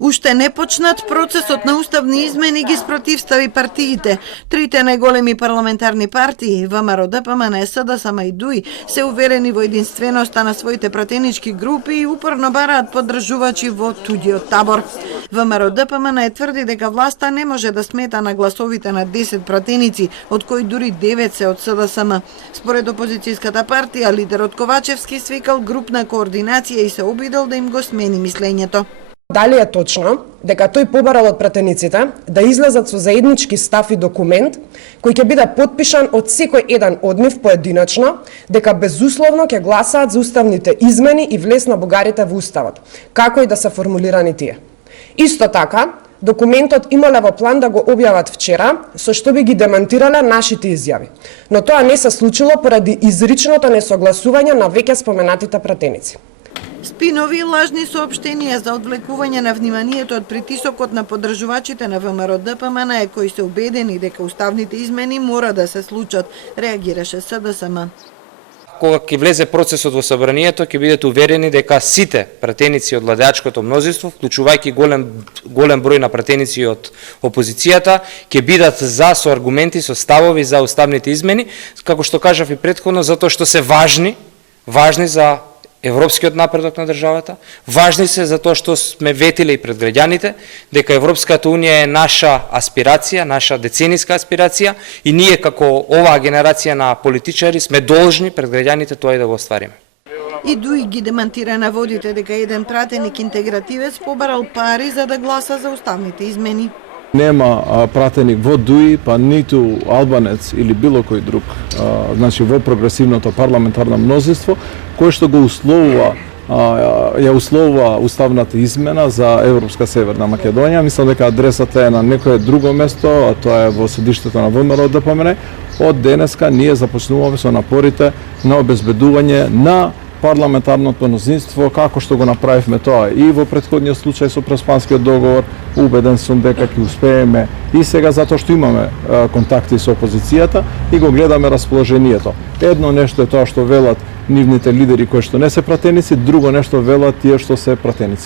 Уште не почнат процесот на уставни измени ги спротивстави партиите. Трите најголеми парламентарни партии, ВМРО, ДПМН, СДСМ и ДУИ, се уверени во единственоста на своите пратенички групи и упорно бараат поддржувачи во туѓиот табор. ВМРО ДПМН тврди дека власта не може да смета на гласовите на 10 пратеници, од кои дури 9 се од СДСМ. Според опозицијската партија, лидерот Ковачевски свикал групна координација и се обидел да им го смени мислењето. Дали е точно дека тој побарал од пратениците да излезат со заеднички став и документ кој ќе биде потпишан од секој еден од нив поединачно, дека безусловно ќе гласаат за уставните измени и влез на бугарите во уставот, како и да се формулирани тие. Исто така, документот имале во план да го објават вчера, со што би ги демантирале нашите изјави. Но тоа не се случило поради изричното несогласување на веќе споменатите пратеници. Спинови и лажни соопштенија за одвлекување на вниманието од притисокот на поддржувачите на ВМРО ДПМН кои се убедени дека уставните измени мора да се случат, реагираше СДСМ. Кога ќе влезе процесот во собранието, ќе бидете уверени дека сите пратеници од владеачкото мнозинство, вклучувајќи голем број на пратеници од опозицијата, ќе бидат за со аргументи, со ставови за уставните измени, како што кажав и претходно, затоа што се важни за европскиот напредок на државата, важни се затоа што сме ветиле и пред граѓаните дека Европската унија е наша аспирација, наша децениска аспирација и ние како оваа генерација на политичари сме должни пред граѓаните тоа и да го оствариме. И ДУИ ги демантира наводите дека еден пратеник интегративец побарал пари за да гласа за уставните измени. Нема пратеник во ДУИ, па ниту албанец или било кој друг, значи во прогресивното парламентарно мнозинство, кој што го ја условува уставната измена за Европска Северна Македонија. Мислам дека адресата е на некое друго место, а тоа е во седиштето на ВМРО ДПМН. Од денеска ние започнуваме со напорите на обезбедување на парламентарното мнозинство, како што го направивме тоа и во претходниот случај со Преспанскиот договор. Убеден сум дека ќе успееме и сега затоа што имаме контакти со опозицијата и го гледаме расположението. Едно нешто е тоа што велат нивните лидери кои што не се пратеници, друго нешто велат тие што се пратеници.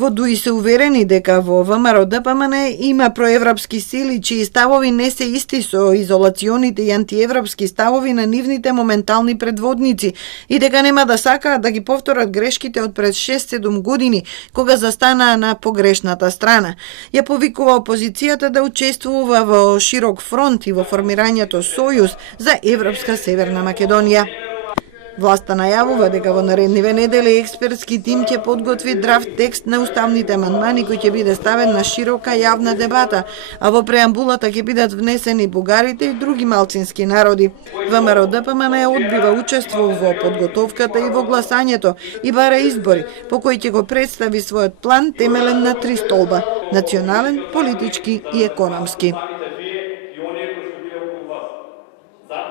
Во ДУИ се уверени дека во ВМРО ДПМН има проевропски сили чии ставови не се исти со изолационите и антиевропски ставови на нивните моментални предводници и дека нема да сакаат да ги повторат грешките од пред 6-7 години кога застанаа на погрешната страна. Ја повикува опозицијата да учествува во широк фронт и во формирањето сојуз за Европска Северна Македонија. Власта најавува дека во наредниве недели експертски тим ќе подготви драфт текст на уставните амандмани кој ќе биде ставен на широка јавна дебата, а во преамбулата ќе бидат внесени бугарите и други малцински народи. ВМРО ДПМН одбива учество во подготовката и во гласањето и бара избори, по кои ќе го представи својот план темелен на 3 столба – национален, политички и економски.